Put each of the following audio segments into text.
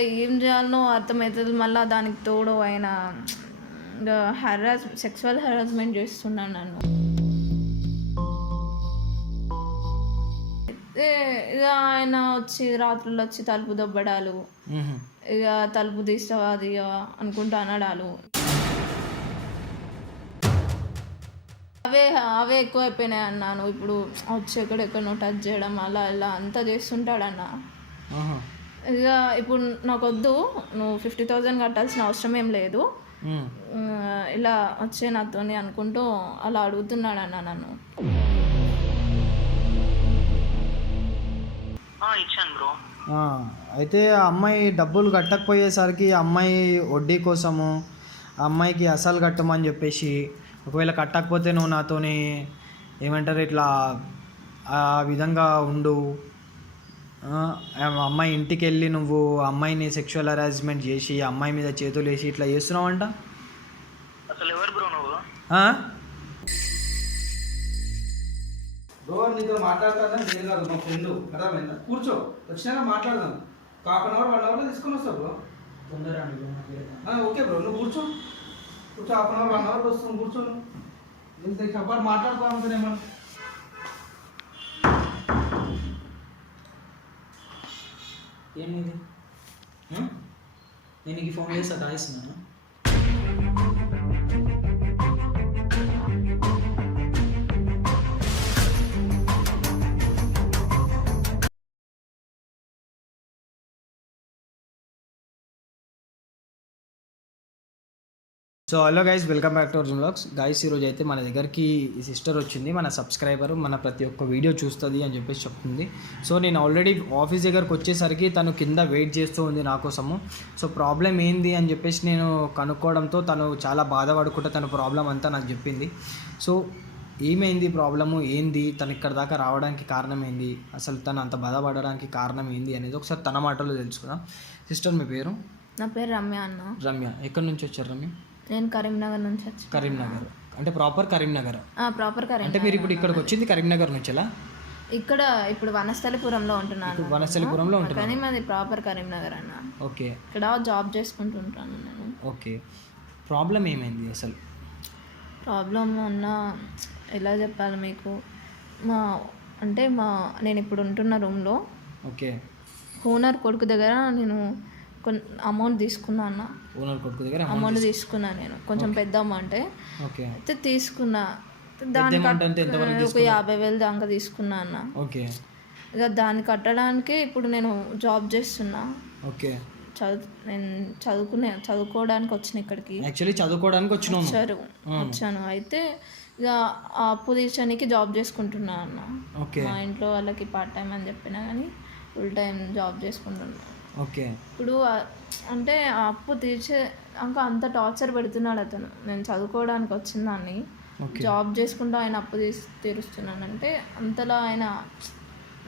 ఏం చేయాలనో అర్థమవుతుంది. మళ్ళీ దానికి తోడు ఆయన సెక్సువల్ హెరాస్మెంట్ చేస్తున్నాడు నన్ను. ఇక ఆయన వచ్చి రాత్రులు వచ్చి తలుపు దొబ్బడాలు, ఇక తలుపు తీస్తావా అది అనుకుంటూ అనడాలు, అవే ఎక్కువైపోయినాయి అన్నాను. ఇప్పుడు వచ్చి ఎక్కడెక్కడో టచ్ చేయడం అలా ఇలా అంతా చేస్తుంటాడన్న. ఇక ఇప్పుడు నాకు వద్దు, నువ్వు 50,000 కట్టాల్సిన అవసరం ఏం లేదు, ఇలా వచ్చే నాతోని అనుకుంటూ అలా అడుగుతున్నాడు అన్న నన్ను. అయితే ఆ అమ్మాయి డబ్బులు కట్టకపోయేసరికి అమ్మాయి వడ్డీ కోసము అమ్మాయికి అసలు కట్టమని చెప్పేసి, ఒకవేళ కట్టకపోతే నువ్వు నాతోని ఏమంటారు ఇట్లా ఆ విధంగా ఉండు, అమ్మాయి ఇంటికి వెళ్ళి నువ్వు అమ్మాయిని సెక్షువల్ హెరాస్మెంట్ చేసి అమ్మాయి మీద చేతులు వేసి ఇట్లా చేస్తున్నావంట. అసలు ఎవరు బ్రో నువ్వు? బ్రో నీతో మాట్లాడతాను నేను కాదు, మా ఫ్రెండ్. అర్థమైందా? కూర్చో, వచ్చినా మాట్లాడదాం. ½ అవర్ 1 అవర్లో తీసుకొని వస్తా బ్రో. తొందరగా ఓకే బ్రో, నువ్వు కూర్చో. కూర్చో, ½ అవర్ 1 అవర్లో వస్తాను. కూర్చోను అప్పుడు మాట్లాడుకోవాలనుకునేమన్నా. ఏమిది నేను నీకు ఫోన్ చేస్తా రాయిస్తున్నాను. So hello guys, welcome back to our vlogs. Guys ఈరోజు అయితే మన దగ్గరికి ఈ సిస్టర్ వచ్చింది, మన సబ్స్క్రైబర్, మన ప్రతి ఒక్క వీడియో చూస్తుంది అని చెప్పేసి చెప్తుంది. సో నేను ఆల్రెడీ ఆఫీస్ దగ్గరకు వచ్చేసరికి తను కింద వెయిట్ చేస్తూ ఉంది నా కోసము. సో ప్రాబ్లం ఏంది అని చెప్పేసి నేను కనుక్కోవడంతో తను చాలా బాధపడుకుంటే తన ప్రాబ్లం అంతా నాకు చెప్పింది. సో ఏమైంది ప్రాబ్లము ఏంది, తను ఇక్కడ దాకా రావడానికి కారణం ఏంది, అసలు తను అంత బాధపడడానికి కారణం ఏంది అనేది ఒకసారి తన మాటలో తెలుసుకుందాం. సిస్టర్ మీ పేరు? నా పేరు రమ్య అన్న. రమ్య, ఎక్కడి నుంచి వచ్చారు రమ్య? నేను కరీంనగర్ నుంచి వచ్చాను. కరీంనగర్ అంటే ప్రాపర్ కరీంనగర్? ప్రాపర్ కరీంనగర్. అంటే మీరు ఇప్పుడు ఇక్కడికి వచ్చింది కరీంనగర్ నుంచేలా? ఇక్కడ ఇప్పుడు వనస్థలిపురంలో ఉంటున్నాను. వనస్థలిపురంలో ఉంటున్నాను కానీ మాది ప్రాపర్ కరీంనగర్ అన్న. ఓకే. ఇక్కడ జాబ్ చేసుకుంటుంటాను నేను. ఓకే. ప్రాబ్లం ఏమైంది అసలు? ప్రాబ్లం అన్న ఎలా చెప్పాలి మీకు, నేను ఇప్పుడు ఉంటున్న రూమ్లో ఓకే ఓనర్ కొడుకు దగ్గర నేను అమౌంట్ తీసుకున్నా అన్న. ఓనర్ కొడుకు దగ్గర అమౌంట్ తీసుకున్నా నేను, కొంచెం పెద్ద అమౌంట్. ఓకే. అయితే తీసుకున్నా, దానికి ఒక 50,000 దాకా తీసుకున్నా అన్న. ఓకే. ఇక దాన్ని కట్టడానికి ఇప్పుడు నేను జాబ్ చేస్తున్నా. ఓకే. నేను చదువుకోవడానికి వచ్చిన ఇక్కడికి. యాక్చువల్లీ చదువుకోవడానికి వచ్చాను. అయితే ఇక ఆ అప్పు తీర్చడానికి జాబ్ చేసుకుంటున్నా అన్న. మా ఇంట్లో వాళ్ళకి పార్ట్ టైం అని చెప్పినా కానీ ఫుల్ టైం జాబ్ చేసుకుంటున్నా. ఓకే. ఇప్పుడు అంటే ఆ అప్పు తీర్చే ఇంకా అంత టార్చర్ పెడుతున్నాడు అతను. నేను చదువుకోవడానికి వచ్చిందాన్ని జాబ్ చేసుకుంటూ ఆయన అప్పు తీరుస్తున్నానంటే అంతలా ఆయన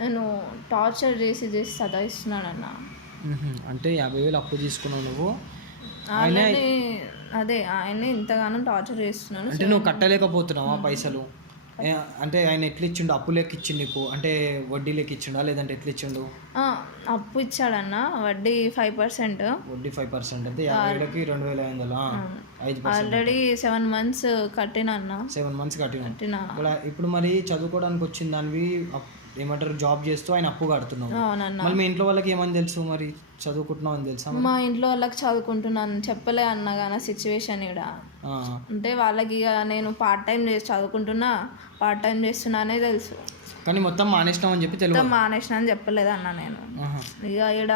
నేను టార్చర్ చేసి సతాయిస్తున్నాడన్న. అంటే 50,000 అప్పు తీసుకున్నావు నువ్వు? అదే ఆయనే ఇంతగానో టార్చర్ చేస్తున్నాడు. అంటే నువ్వు కట్టలేకపోతున్నావా పైసలు? అంటే ఆయన ఎట్లా ఇచ్చిండు? అప్పు లెక్క ఇచ్చిండు నీకు? అంటే వడ్డీ లెక్క ఇచ్చిండా లేదంటే ఎట్లా ఇచ్చిండు? అప్పు ఇచ్చాడన్న, వడ్డీ 5%. వడ్డీ 5% అంటే 50,000కి 2,500. ఆల్రెడీ 7 months కట్టినా అన్న. 7 months కట్టినా. ఇప్పుడు మరి చదువుకోవడానికి వచ్చిన దానివి ఏమంటారు జాబ్ చేస్తూ ఆయన అప్పు కడుతున్నావు. మళ్ళీ మీ ఇంట్లో వాళ్ళకి ఏమని తెలుసు మరి చదువుకుంటున్నావు అని తెలుసా? మా ఇంట్లో వాళ్ళకి చదువుకుంటున్నాను చెప్పలే అన్న కానీ సిచ్యువేషన్ ఇక్కడ అంటే వాళ్ళకి ఇక నేను పార్ట్ టైం చేస్తున్నానే తెలుసు, కానీ మొత్తం మానేసినాం అని చెప్పి తెలుసు. మానేసిన అని చెప్పలేదు అన్న నేను. ఇక ఇక్కడ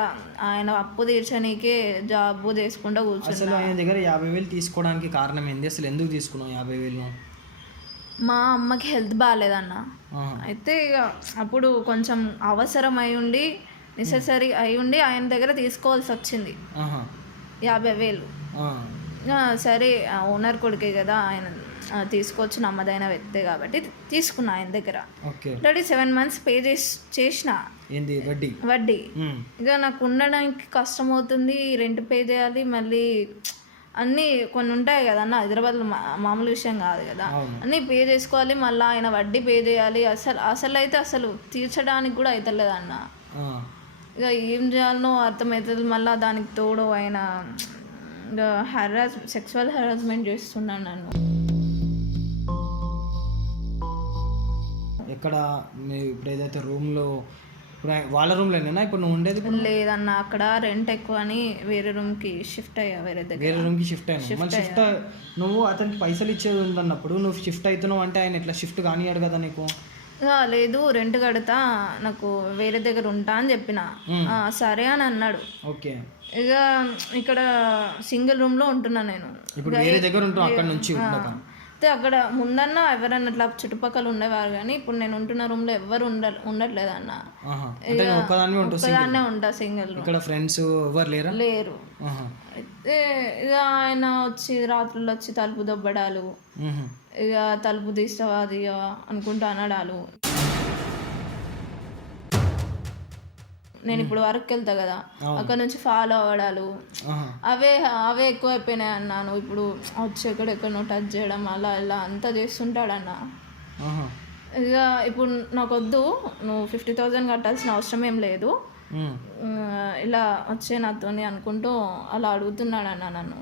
ఆయన అప్పు తీర్చనీకే జాబ్ చేసుకుంటూ కూర్చున్నా. అసలు ఆయన దగ్గర 50,000 తీసుకోవడానికి కారణం ఏంది? అసలు ఎందుకు తీసుకున్నావు 50,000? మా అమ్మకి హెల్త్ బాగాలేదన్న. అయితే ఇక అప్పుడు కొంచెం అవసరం నెసెసరీ అయి ఉండి ఆయన దగ్గర తీసుకోవాల్సి వచ్చింది 50,000. సరే ఓనర్ కొడుకే కదా ఆయన, తీసుకొచ్చి నమ్మదైన వ్యక్తే కాబట్టి తీసుకున్నా ఆయన దగ్గర. ఆల్రెడీ 7 months పే చేసిన వడ్డీ. ఇక నాకు ఉండడానికి కష్టం అవుతుంది, రెంట్ పే చేయాలి, మళ్ళీ అన్నీ కొన్ని ఉంటాయి కదా అన్న, హైదరాబాద్లో మామూలు విషయం కాదు కదా, అన్నీ పే చేసుకోవాలి, మళ్ళీ ఆయన వడ్డీ పే చేయాలి. అసలు తీర్చడానికి కూడా అవుతలేదు అన్న. ఇక ఏం చేయాలనో అర్థమవుతుంది. మళ్ళీ దానికి తోడు ఆయన ఇక సెక్సువల్ హెరాస్మెంట్ చేస్తున్నాను నన్ను. ఎక్కడ ఇప్పుడు ఏదైతే రూమ్లో ఇప్పుడు వాళ్ళ రూమ్లోనేనా ఇప్పుడు నువ్వు ఉండేది? లేదన్న, అక్కడ రెంట్ ఎక్కువ అని వేరే రూమ్కి షిఫ్ట్ అయ్యా. వేరే రూమ్కి షిఫ్ట్ అయినా మళ్ళీ నువ్వు అతనికి పైసలు ఇచ్చేది ఉందన్నప్పుడు నువ్వు షిఫ్ట్ అవుతున్నావు అంటే ఆయన ఇట్లా షిఫ్ట్ కానియాడు కదా నీకు? లేదు, రెంట్ కడతా, నాకు వేరే దగ్గర ఉంటా అని చెప్పిన. సరే అని అన్నాడు. ఓకే. ఇక ఇక్కడ సింగిల్ రూమ్లో ఉంటున్నా నేను. ఇప్పుడు వేరే దగ్గర ఉంటావు అక్కడ నుంచి? అక్కడ ముందన్నా ఎవరన్నా అట్లా చుట్టుపక్కల ఉండేవారు, కానీ ఇప్పుడు నేను ఉంటున్న రూమ్ లో ఎవరు ఉండట్లేదు అన్న. ఒక్కదాన్నే ఉంటా సింగిల్ రూమ్. ఇక్కడ ఫ్రెండ్స్ ఎవరు లేరు. అయితే ఇక ఆయన వచ్చి రాత్రుల్లో వచ్చి తలుపు దొబ్బడాలు, ఇక తలుపు తీస్తావా అది అనుకుంటూ అనడాలు. నేను ఇప్పుడు వర్క్ వెళ్తా కదా, అక్కడ నుంచి ఫాలో అవ్వడాలు అవే ఎక్కువ అయిపోయినాయి అన్నాను. ఇప్పుడు వచ్చి ఎక్కడెక్కడో టచ్ చేయడం అలా ఇలా అంతా చేస్తుంటాడన్న. ఇక ఇప్పుడు నాకు వద్దు, నువ్వు 50,000 కట్టాల్సిన అవసరం ఏం లేదు, ఇలా వచ్చే నాతోని అనుకుంటూ అలా అడుగుతున్నాడన్న నన్ను.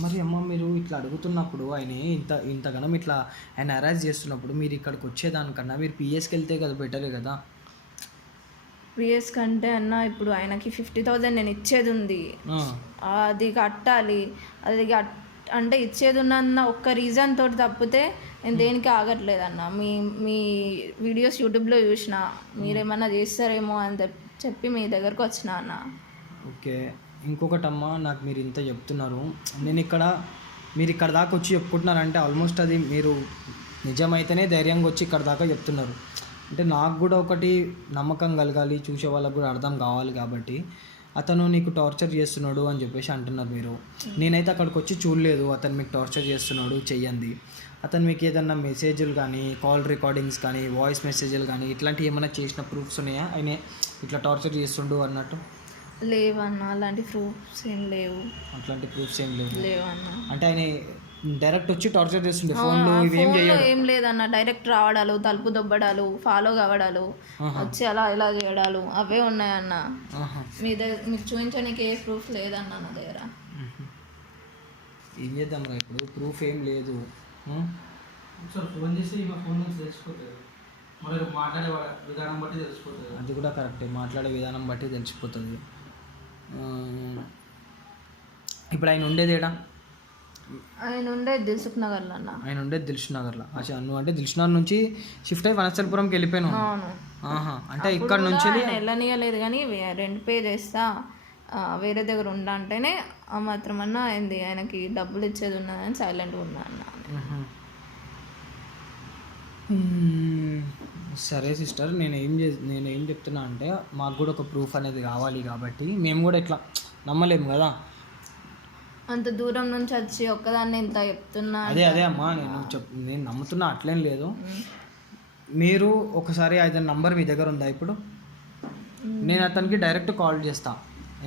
మరి అమ్మ మీరు ఇట్లా అడుగుతున్నప్పుడు ఆయన ఇంతగానం ఇట్లా ఆయన అరేంజ్ చేస్తున్నప్పుడు మీరు ఇక్కడికి వచ్చేదానికన్నా మీరు పిఎస్కి వెళ్తే కదా బెటరే కదా? పిఎస్ కంటే అన్న ఇప్పుడు ఆయనకి 50,000 నేను ఇచ్చేది ఉంది, అది కట్టాలి. అది అంటే ఇచ్చేది ఉన్నన్న ఒక్క రీజన్ తోటి తప్పితే నేను దేనికి ఆగట్లేదన్న. మీ వీడియోస్ యూట్యూబ్లో చూసిన, మీరేమన్నా చేస్తారేమో అని చెప్పి మీ దగ్గరకు వచ్చిన అన్న. ఓకే. ఇంకొకటమ్మా, నాకు మీరు ఇంత చెప్తున్నారు, మీరు ఇక్కడ దాకా వచ్చి చెప్పుకుంటున్నారంటే ఆల్మోస్ట్ అది మీరు నిజమైతేనే ధైర్యంగా వచ్చి ఇక్కడ దాకా చెప్తున్నారు. అంటే నాకు కూడా ఒకటి నమ్మకం కలగాలి, చూసే వాళ్ళకు కూడా అర్థం కావాలి. కాబట్టి అతను నీకు టార్చర్ చేస్తున్నాడు అని చెప్పేసి అంటున్నారు మీరు. నేనైతే అక్కడికి వచ్చి చూడలేదు అతను మీకు టార్చర్ చేస్తున్నాడు చెయ్యండి. అతను మీకు ఏదన్నా మెసేజ్లు కానీ, కాల్ రికార్డింగ్స్ కానీ, వాయిస్ మెసేజ్లు కానీ ఇట్లాంటివి ఏమైనా చేసిన ప్రూఫ్స్ ఉన్నాయా ఆయన ఇట్లా టార్చర్ చేస్తుండు అన్నట్టు? లేవన్న, అలాంటి ప్రూఫ్స్ ఏం లేవు. అట్లాంటి ప్రూఫ్స్ ఏం లేవన్న. అంటే ఆయన డైరెక్ట్ వచ్చి టార్చర్ చేస్తుండే, ఫోన్లో ఇవేం చేయడు? ఏం లేదన్న, డైరెక్ట్ రావడాలు, తలుపు దొబ్బడాలు, ఫాలో కావడాలు, వచ్చి అలా ఇలా చేయడాలు అవే ఉన్నాయన్న. మీ దగ్గర మీకు చూపించడానికి ఏ ప్రూఫ్ లేదన్న నా దగ్గర. ఏం చేద్దాం రా ఇప్పుడు? ప్రూఫ్ ఏం లేదు. ఒకసారి ఫోన్ చేసి మా ఫోన్ నుంచి తెలిసిపోతుంది, మరి మాట్లాడే విధానం బట్టి తెలిసిపోతుంది. అది కూడా కరెక్టే, మాట్లాడే విధానం బట్టి తెలిసిపోతుంది. ఇప్పుడు ఆయన ఉండేది ఏడా? ఆయన ఉండేది దిల్సుఖ్ నగర్లో అన్న. ఆయన ఉండేది దిల్సుఖ్ నగర్లో. అచ్చా, నువ్వు అంటే దిల్సుఖ్ నగర్ నుంచి షిఫ్ట్ అయ్యి వనస్థలిపురంకి వెళ్ళిపోయాను. అవును. అంటే ఇక్కడ నుంచి వెళ్ళనీయలేదు, కానీ రెంట్ పే చేస్తా, వేరే దగ్గర ఉండా అంటేనే ఆ మాత్రం అన్న అయింది. ఆయనకి డబ్బులు ఇచ్చేది ఉన్నదని సైలెంట్గా ఉన్నా అన్న. సరే సిస్టర్, నేను ఏం చెప్తున్నా అంటే మాకు కూడా ఒక ప్రూఫ్ అనేది కావాలి. కాబట్టి మేము కూడా ఇట్లా నమ్మలేము కదా, అంత దూరం నుంచి వచ్చి ఒక్కదాన్ని ఇంత చెప్తున్నా. అదే అమ్మా, నేను నమ్ముతున్నా, అట్లేం లేదు. మీరు ఒకసారి అతని నంబర్ మీ దగ్గర ఉందా ఇప్పుడు? నేను అతనికి డైరెక్ట్ కాల్ చేస్తా.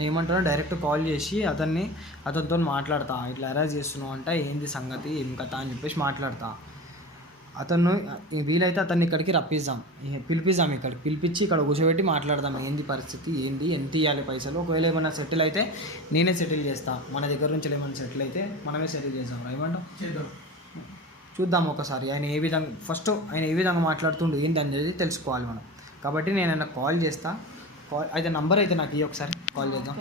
ఏమంటారో డైరెక్ట్ కాల్ చేసి అతనితో మాట్లాడతా. ఇట్లా అరేంజ్ చేస్తున్నావు అంటే ఏంది సంగతి, ఏం కథ అని చెప్పేసి మాట్లాడతా. అతను వీలైతే అతన్ని ఇక్కడికి పిలిపిద్దాం. ఇక్కడికి పిలిపించి ఇక్కడ కూర్చోబెట్టి మాట్లాడదాం, ఏంది పరిస్థితి, ఏంది, ఎంత ఇవ్వాలి పైసలు. ఒకవేళ ఏమైనా సెటిల్ అయితే నేనే సెటిల్ చేస్తా. మన దగ్గర నుంచి ఏమైనా సెటిల్ అయితే మనమే సెటిల్ చేద్దాం. ఏమంటాం? చూద్దాం ఒకసారి ఆయన ఏ విధంగా మాట్లాడుతుండు ఏంటి అనేది తెలుసుకోవాలి మనం. కాబట్టి నేను ఆయన కాల్ చేస్తా. అయితే నంబర్ అయితే నాకు ఒకసారి కాల్ చేద్దాం.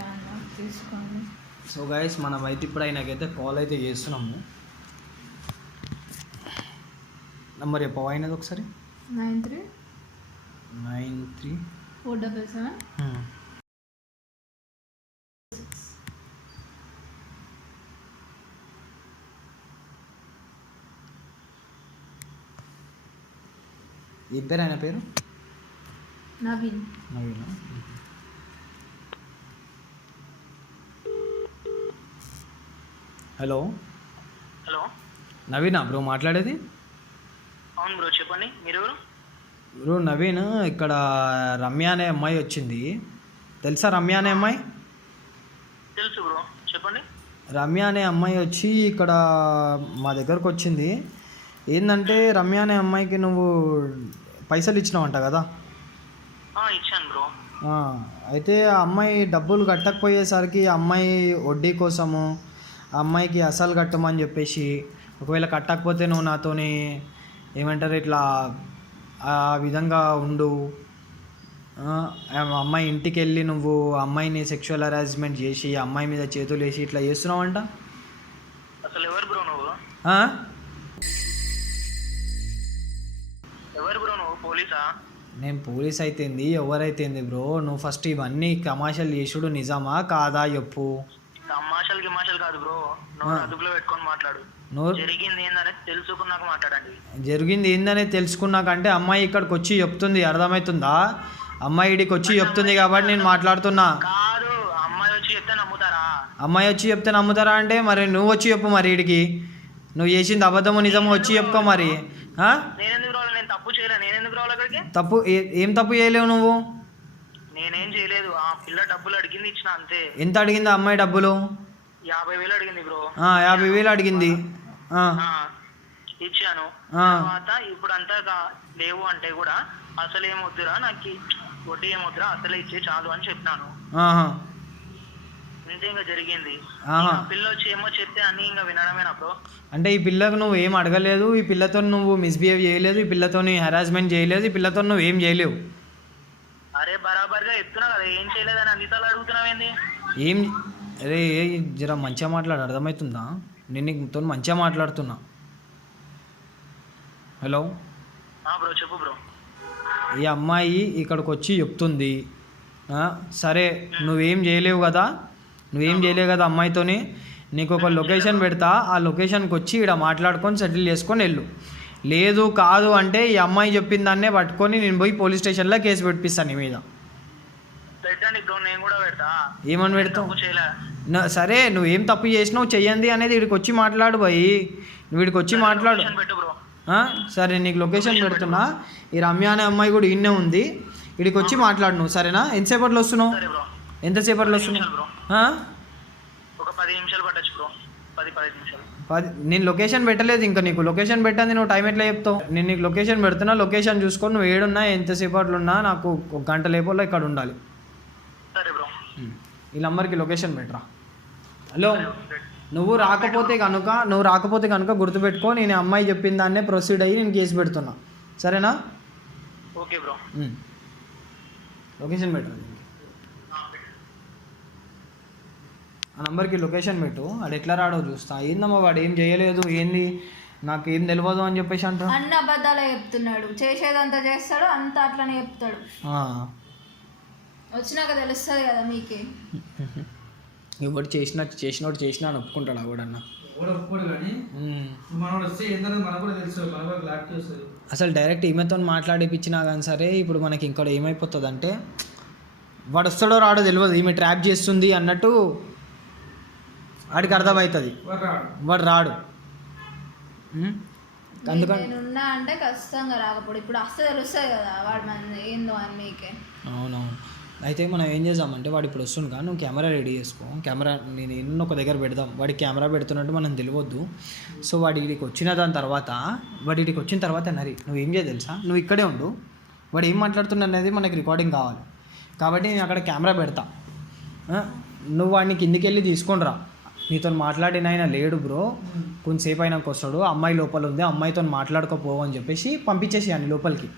సో గైస్, మనం అయితే ఇప్పుడు ఆయనకైతే కాల్ అయితే చేస్తున్నాము. నంబర్ చెప్పవా అయినది ఒకసారి? 93 ఏం పేరు ఆయన పేరు? Naveen. Hello hello, Naveena bro మాట్లాడేది? అవును బ్రో, చెప్పండి. మీరు ఎవరు? బ్రో నవీన్, ఇక్కడ రమ్య అనే అమ్మాయి వచ్చింది, తెలుసా? రమ్య అనే అమ్మాయి తెలుసు బ్రో, చెప్పండి. రమ్య అనే అమ్మాయి వచ్చి ఇక్కడ మా దగ్గరకు వచ్చింది. ఏంటంటే రమ్య అనే అమ్మాయికి నువ్వు పైసలు ఇచ్చినావంట కదా. ఇచ్చాను బ్రో. ఆ, అయితే ఆ అమ్మాయి డబ్బులు కట్టకపోయేసరికి ఆ అమ్మాయి వడ్డీ కోసము ఆ అమ్మాయికి అసలు కట్టమని చెప్పేసి, ఒకవేళ కట్టకపోతే నువ్వు నాతోని ఏమంటారు ఇట్లా ఆ విధంగా ఉండు, ఆ అమ్మాయి ఇంటికి వెళ్ళి నువ్వు ఆ అమ్మాయిని సెక్షువల్ హరాస్మెంట్ చేసి ఆ అమ్మాయి మీద చేతులు వేసి ఇట్లా చేస్తున్నావంట. అసలు ఎవరు బ్రో నువ్వు? ఆ? ఎవరు బ్రో నువ్వు? పోలీసా? నేను పోలీస్ అయితేంది ఎవరైతేంది బ్రో, నువ్వు ఫస్ట్ ఇవన్నీ కమర్షియల్ చేసుడు నిజమా కాదా చెప్పు. తమాషాలు గిమాషాలు కాదు బ్రో, నువ్వు అదుపులో పెట్టుకొని మాట్లాడు. నువ్వు జరిగింది ఏందనేది తెలుసుకున్నాక మాట్లాడండి. జరిగింది ఏందనేది తెలుసుకున్నాకంటే అమ్మాయి ఇక్కడికి వచ్చి చెప్తుంది, అర్థమవుతుందా? అమ్మాయి ఇడికి వచ్చి చెప్తుంది కాబట్టి నేను మాట్లాడుతున్నా. కాదు, అమ్మాయి వచ్చి చెప్తే నమ్ముతారా? అమ్మాయి వచ్చి చెప్తే నమ్ముతారా అంటే మరి నువ్వు వచ్చి చెప్పు, మరి ఇడికి నువ్వు చేసింది అబద్ధమో నిజమో వచ్చి చెప్పుకో మరి. నేనెందుకు రావాలి? నేను తప్పు చేయలేదు. నేనెందుకు రావాలి అక్కడికి? తప్పు ఏం తప్పు చేయలేవు నువ్వు? నేనేం చేయలేదు. ఆ పిల్ల డబ్బులు అడిగింది, ఇచ్చిన అంతే. ఎంత అడిగింది అమ్మాయి డబ్బులు? 50,000 అడిగింది బ్రో. 50,000 అడిగింది. ఇచ్చాను. తర్వాత ఇప్పుడు అంతా లేవు అంటే కూడా అసలు ఏమొద్దురా, నాకు వడ్డీ ఏమొద్దురా, అసలే ఇచ్చే చాలు అని చెప్పినాను. అంతే ఇంకా జరిగింది. పిల్ల వచ్చి ఏమో చెప్తే అన్ని ఇంకా వినడమేనా బ్రో? అంటే ఈ పిల్లకు నువ్వు ఏం అడగలేదు, ఈ పిల్లతో నువ్వు మిస్బిహేవ్ చేయలేదు, ఈ పిల్లతో హెరాస్మెంట్ చేయలేదు, ఈ పిల్లతో నువ్వు ఏం చేయలేవు. అరే బరాబర్గా చెప్తున్నా కదా, ఏం చేయలేదని అన్నిసార్లు అడుగుతున్నావేంది? ఏం అరే జర మంచిగా మాట్లాడు, అర్థమవుతుందా? నేను నీతో మంచిగా మాట్లాడుతున్నా. హలో బ్రో, చెప్పు బ్రో. ఈ అమ్మాయి ఇక్కడికి వచ్చి చెప్తుంది, సరే నువ్వేం చేయలేవు కదా, అమ్మాయితోని నీకు ఒక లొకేషన్ పెడతా, ఆ లొకేషన్కి వచ్చి ఇక్కడ మాట్లాడుకొని సెటిల్ చేసుకొని వెళ్ళు. లేదు కాదు అంటే ఈ అమ్మాయి చెప్పిన దాన్నే పట్టుకొని నేను పోయి పోలీస్ స్టేషన్లో కేసు పెట్టిస్తాను నీ మీద. పెట్టండి బ్రో, నేను కూడా పెడతా. ఏమని పెడతావు? సరే నువ్వేం తప్పు చేసినావు చెయ్యండి అనేది ఇక్కడికి వచ్చి మాట్లాడు పోయి, నువ్వు ఇక్కడికి వచ్చి మాట్లాడు. సరే నీకు లొకేషన్ పెడుతున్నా, ఈ రమ్య అనే అమ్మాయి కూడా ఇన్నే ఉంది, ఇక్కడికి వచ్చి మాట్లాడు నువ్వు, సరేనా? ఎంతసేపట్లో వస్తున్నావు? ఎంతసేపట్లో వస్తున్నావు? ఒక 10 నిమిషాలు పట్టచ్చు బ్రో. 10-15 నిమిషాలు. నేను లొకేషన్ పెట్టలేదు ఇంకా, నీకు లొకేషన్ పెట్టండి నువ్వు టైం ఎట్లా చెప్తావు? నేను నీకు లొకేషన్ పెడుతున్నా, లొకేషన్ చూసుకొని నువ్వు ఏడున్నా ఎంతసేపట్లో ఉన్నా నాకు 1 గంట లేపోలో ఇక్కడ ఉండాలి. సరే బ్రో. ఈ నంబర్కి లొకేషన్ పెట్టరా. హలో, నువ్వు రాకపోతే కనుక గుర్తుపెట్టుకో, నేను అమ్మాయి చెప్పిన దాన్నే ప్రొసీడ్ అయ్యి నేను కేసు పెడుతున్నా, సరేనా? Okay bro. లొకేషన్ పెట్టరా, ఆ నంబర్కి లొకేషన్ పెట్టు, అది ఎట్లా రాడో చూస్తా. ఏందమ్మా వాడు ఏం చేయలేదు, ఏంది నాకు ఏం తెలియదు అని చెప్పేసి అంటా. అన్ని అబద్ధాలే చెప్తున్నాడు, చేసేదంతా చేస్తాడు, అంతా అట్లనే చెప్తాడు. వచ్చినాక తెలుస్తుంది కదా మీకే. ఎవడు చేసినోడు చేసినా అని ఒప్పుకుంటాడు ఎవడన్నా? ఒప్పుకోడు కానీ మనోడు వస్తే ఏంటనేది మనకు కూడా తెలుసు, మనకు కూడా క్లారిటీ వస్తుంది. అసలు డైరెక్ట్ ఈమెతో మాట్లాడిపించినా కానీ సరే, ఇప్పుడు మనకి ఇంకా ఏమైపోతుంది అంటే వాడు వస్తాడో రాడో తెలియదు, ఈమె ట్రాప్ చేస్తుంది అన్నట్టు వాడికి అర్థమవుతుంది, వాడు రాడు. అందుకని నేనున్నా అంటే ఖచ్చితంగా రాకపోడు. ఇప్పుడు అస్సలు తెలుస్తుంది కదా వాడు మన ఏందో అని మీకే. అవునవును. అయితే మనం ఏం చేద్దామంటే వాడు ఇప్పుడు వస్తుండగా నువ్వు కెమెరా రెడీ చేసుకో, కెమెరా నేను ఎన్నో ఒక దగ్గర పెడదాం, వాడికి కెమెరా పెడుతున్నట్టు మనం తెలియవద్దు. సో వాడి ఇక్కడికి వచ్చిన తర్వాత నరి నువ్వు ఏం చేయ తెలుసా, నువ్వు ఇక్కడే ఉండు, వాడు ఏం మాట్లాడుతున్నా అనేది మనకి రికార్డింగ్ కావాలి కాబట్టి నేను అక్కడ కెమెరా పెడతా, నువ్వు వాడిని కిందికి వెళ్ళి తీసుకొని రా. నీతో మాట్లాడిన ఆయన లేడు బ్రో, కొంచెంసేపు అయినాక వస్తాడు, అమ్మాయి లోపల ఉంది, అమ్మాయితో మాట్లాడుకోపోవు అని చెప్పేసి పంపించేసి అని లోపలికి.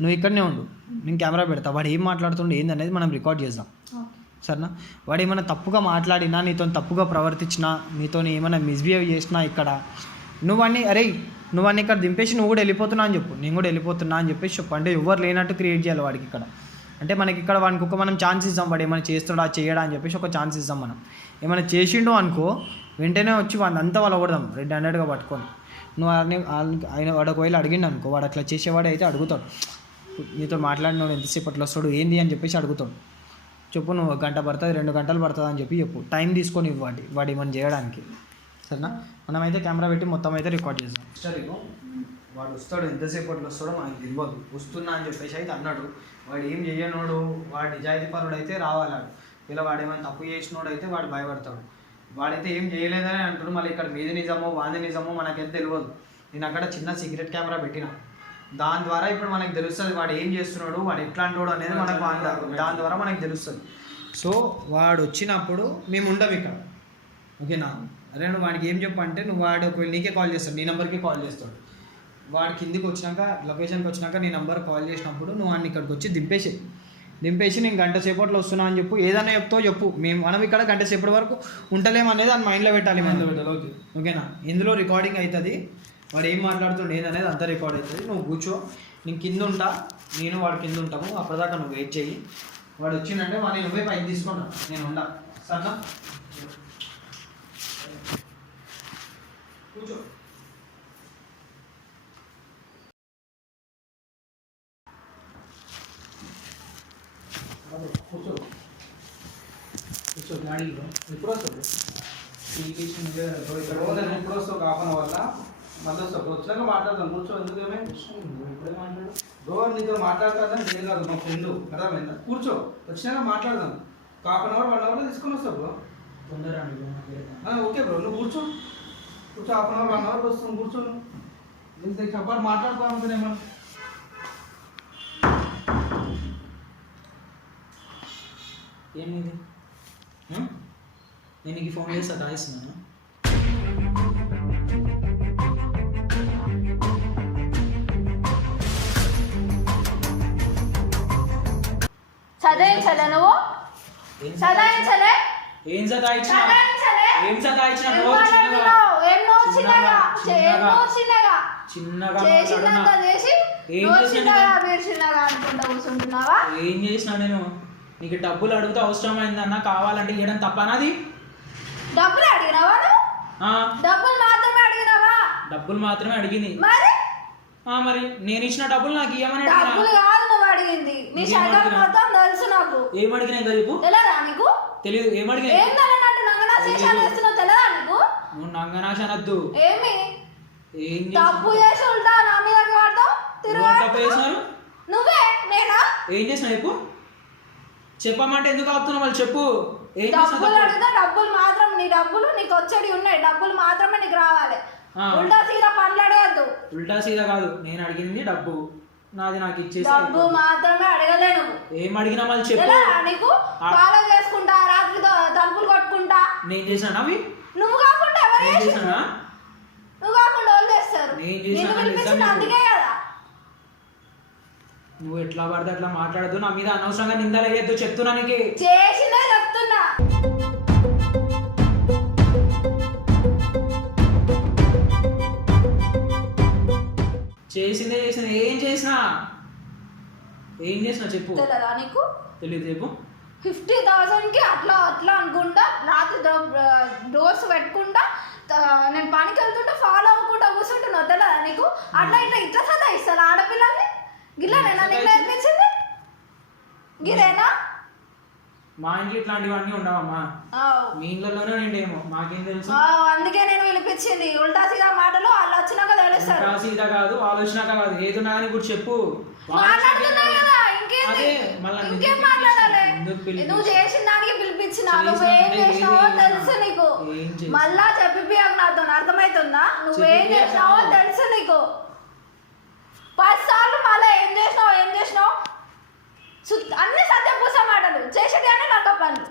నువ్వు ఇక్కడనే ఉండు, నేను కెమెరా పెడతా, వాడు ఏం మాట్లాడుతుండే ఏందనేది మనం రికార్డ్ చేద్దాం, సరేనా? వాడు ఏమైనా తప్పుగా మాట్లాడినా, నీతో తప్పుగా ప్రవర్తించినా, నీతో ఏమైనా మిస్బిహేవ్ చేసినా ఇక్కడ నువ్వు అన్నీ ఇక్కడ దింపేసి నువ్వు కూడా వెళ్ళిపోతున్నా అని చెప్పు, నేను కూడా వెళ్ళిపోతున్నా అని చెప్పేసి చెప్పు. అంటే ఎవరు లేనట్టు క్రియేట్ చేయాలి వాడికి ఇక్కడ. అంటే మనకి ఇక్కడ వాడికి ఒక మనం ఛాన్స్ ఇద్దాం, వాడు ఏమైనా చేస్తాడా చేయడా అని చెప్పేసి ఒక ఛాన్స్ ఇద్దాం. మనం ఏమైనా చేసిండు అనుకో వెంటనే వచ్చి వాడిని అంతా వాళ్ళు కొడదాం రెడ్ హ్యాండెడ్గా పట్టుకొని. నువ్వు ఆయన వాడు ఒకవేళ అడిగిండు అనుకో, వాడు అట్లా చేసేవాడు అయితే అడుగుతాడు, నీతో మాట్లాడినోడు ఎంతసేపట్లో వస్తాడు ఏంది అని చెప్పేసి అడుగుతాడు. చెప్పు నువ్వు 1 గంట పడుతుంది 2 గంటలు పడుతుంది అని చెప్పు, టైం తీసుకొని ఇవ్వండి వాడు ఏమైనా చేయడానికి, సరేనా? మనమైతే కెమెరా పెట్టి మొత్తం అయితే రికార్డ్ చేద్దాం. సరే వాడు వస్తాడు, ఎంతసేపట్లో వస్తాడో మనకి తెలియదు, వస్తున్నా అని చెప్పేసి అయితే అన్నాడు. వాడు ఏం చేయనోడు, వాడు నిజాయితీ పరుడు అయితే రావాలాడు, ఇలా వాడు ఏమైనా తప్పు చేసినోడు అయితే వాడు భయపడతాడు. వాడైతే ఏం చేయలేదని అంటాడు, మళ్ళీ ఇక్కడ మీది నిజమో వాది నిజమో మనకైతే తెలియదు. నేను అక్కడ చిన్న సీక్రెట్ కెమెరా పెట్టిన, దాని ద్వారా ఇప్పుడు మనకు తెలుస్తుంది వాడు ఏం చేస్తున్నాడు, వాడు ఎట్లాంటి వాడు అనేది మనకు దాని ద్వారా మనకు తెలుస్తుంది. సో వాడు వచ్చినప్పుడు మేము ఉండం ఇక్కడ, ఓకేనా? అరే నువ్వు వాడికి ఏం చెప్పు అంటే, నువ్వు వాడు ఒకవేళ నీకే కాల్ చేస్తాడు, నీ నెంబర్కి కాల్ చేస్తాడు. వాడు కిందికి వచ్చినాక, లొకేషన్కి వచ్చినాక నీ నెంబర్ కాల్ చేసినప్పుడు నువ్వు వాడిని ఇక్కడికి వచ్చి దింపేసి నేను గంట సేపట్లో వస్తున్నా అని చెప్పు. ఏదైనా చెప్తావు చెప్పు, మనం ఇక్కడ గంట సేపటి వరకు ఉంటలేము అనేది దాన్ని మైండ్లో పెట్టాలి. ఓకే ఓకేనా? ఇందులో రికార్డింగ్ అవుతుంది, వాడు ఏం మాట్లాడుతుండే ఏందనేది అంతా రికార్డ్ అవుతుంది. నువ్వు కూర్చో, నేను కింద ఉంటా, నేను వాడు కింద ఉంటాము. అప్పటిదాకా నువ్వు వెయిట్ చెయ్యి. వాడు వచ్చిందంటే వాడిని నువ్వే పైకి తీసుకున్నా, నేను ఉండా. సరేనా? కూర్చో. కూర్చో కూర్చో గాడీలో ఎప్పుడు వస్తావు? ఎప్పుడు వస్తావు? హాఫ్ అన్ అవర్లా మళ్ళీ వస్తావు. వచ్చినాక మాట్లాడదాం. కూర్చో. ఎందుకేమే ఇప్పుడే మాట్లాడు. బ్రో నీతో మాట్లాడతాను నేను కాదు, మా ఫ్రెండ్. అర్థమైందా? కూర్చో, వచ్చినాక మాట్లాడదాం. హాఫ్ అన్ అవర్ 1 అవర్లో తీసుకొని వస్తావు బ్రో. తొందరగా ఓకే బ్రో, నువ్వు కూర్చో. హాఫ్ అన్ అవర్ 1 అవర్ వస్తుంది. కూర్చో. నువ్వు చెప్పాలి, మాట్లాడుకోవాలనుకునేమన్నా. ఏమిది? నేను నీకు ఫోన్ చేస్తా, రాయిస్తున్నాను. చదివించలే నువ్వు? చదివించలే? ఏం సతాయించిన? చదివించలే? ఏం సతాయించిన? ఏం మాట్లాడుతున్నావు? ఏం నోరు చిన్నగా? ఏం నోరు చిన్నగా? చిన్నగా చేసినంత చేసి నోరు చిన్నగా, మీరు చిన్నగా అనుకుంటా కూర్చుంటున్నావా? ఏం చేసినా నేను? నీకు డబ్బులు అడిగితే అవసరమైందన్నా, కావాలంటే ఇవ్వడం తప్పనాది? డబ్బులు అడిగినావా నువ్వు? డబ్బులు మాత్రమే అడిగినావా? డబ్బులు మాత్రమే అడిగింది. మరి నేను ఇచ్చిన డబ్బులు నాకు ఇవ్వమని డబ్బులు కాదు నువ్వు అడిగింది. నీ శకం మొత్తం తెలుసు నాకు. ఏమడిగినా ఇంకా చెప్పు. తెలియదా నీకు? తెలియదు. ఏమడిగినా? ఏం తెలియనట్టు నంగనాశేషాలు వేస్తున్నావు, తెలియదా నీకు? నువ్వు నంగనాశ అనద్దు. ఏమి ఏం తప్పు చేసి ఉంటా నా మీద వాడతావు? తప్పు చేసినారు? నువ్వే, నేనా? ఏం చేసినా చెప్పు. చెప్పమంటే ఎందుకు ఆపుతున్నావు? వాళ్ళు చెప్పు. ఏం డబ్బులు అడిగితే డబ్బులు మాత్రం, నీ డబ్బులు నీకు వచ్చేవి ఉన్నాయి, డబ్బులు మాత్రమే నీకు రావాలి. ఉల్టా సీదా పనులు అడగద్దు. ఉల్టా సీదా కాదు, నేను అడిగింది డబ్బు, నాది నాకు ఇచ్చేసి. డబ్బు మాత్రమే అడగలే నువ్వు. ఏం అడిగినా మళ్ళీ చెప్పు. నీకు ఫాలో చేసుకుంటా, రాత్రి తలుపులు కొట్టుకుంటా. నేను చేశాను అవి? నువ్వు కాకుండా ఎవరు చేశానా? నువ్వు కాకుండా వాళ్ళు చేస్తారు. అందుకే కదా. నువ్వు ఎట్లా పడితే అట్లా మాట్లాడద్దు, నా మీద అనవసరంగా నిందలు వేయద్దు, చెప్తున్నా నీకు. చేసిందే చెప్తున్నా. చేసిందే చేసిన. ఏం చేసినా చెప్పు. తెలియదా నీకు? తెలియదు, చెప్పు. 50,000కి అట్లా అనుకుంటా రాత్రి డోర్స్ పెట్టుకుంటా నేను పనికి వెళ్తుంటే ఫాలో అవ్వకుండా కూర్చుంటున్నావు, తెలియదా నీకు? ఇట్లా సదా ఇస్తాను ఆడపిల్లల్ని. గిల్లేనా నీకు నేర్పించింది? గిరేనా? మా ఇంట్లో ఇట్లాంటివన్నీ ఉండవమ్మా, మీ ఇంట్లోనే ఉండేమో, మాకేం తెలుసు. అందుకే నేను పిలిపించింది. ఉల్టా సీదా మాటలు వాళ్ళు వచ్చినాక తెలుస్తారు. ఉల్టా సీదా కాదు, వాళ్ళు వచ్చినాక కాదు, ఏదున్నా కానీ ఇప్పుడు చెప్పు. మాట్లాడుతున్నా కదా, ఇంకేం మాట్లాడాలి? నువ్వు చేసిన దానికి పిలిపించిన, నువ్వేం చేసినావో తెలుసు నీకు. మళ్ళా చెప్పి నాతో అర్థమవుతుందా? నువ్వేం చేసినావో తెలుసు నీకు. 10 సార్లు మళ్ళీ ఏం చేసినావు అన్ని సత్యపూస మాటలు చేసేది అంటే నాకు పనులు.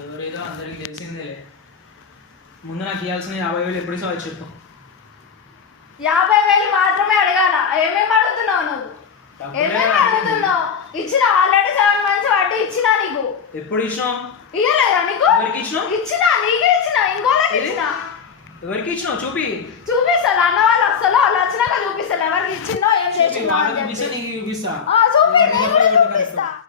ఎవరేదో అందరికి తెలిసిందే. ముందు నాకు ఇవ్వాల్సిన 50,000 ఎప్పుడు ఇస్తావు చెప్పు. 50,000 మాత్రమే అడగాల? ఏమేమి అడుగుతున్నావు నువ్వు? ఏమేమి అడుగుతున్నావు? ఇచ్చిన ఆల్రెడీ 7 months వడ్డీ ఇచ్చినా నీకు. ఎప్పుడు ఇచ్చినావు? ఇవ్వలేదా నీకు? ఎవరికి ఇచ్చినావు? ఇచ్చినా, నీకే ఇచ్చినా, ఇంకోళ్ళకి ఇచ్చినా. ఎవరికి ఇచ్చినావు? చూపిస్తాను. అన్న వాళ్ళు వస్తారు, వాళ్ళు వచ్చినాక చూపిస్తాను ఎవరికి ఇచ్చినో ఏం చేసినా. చూపిస్తా. చూపి, నేను కూడా చూపిస్తా.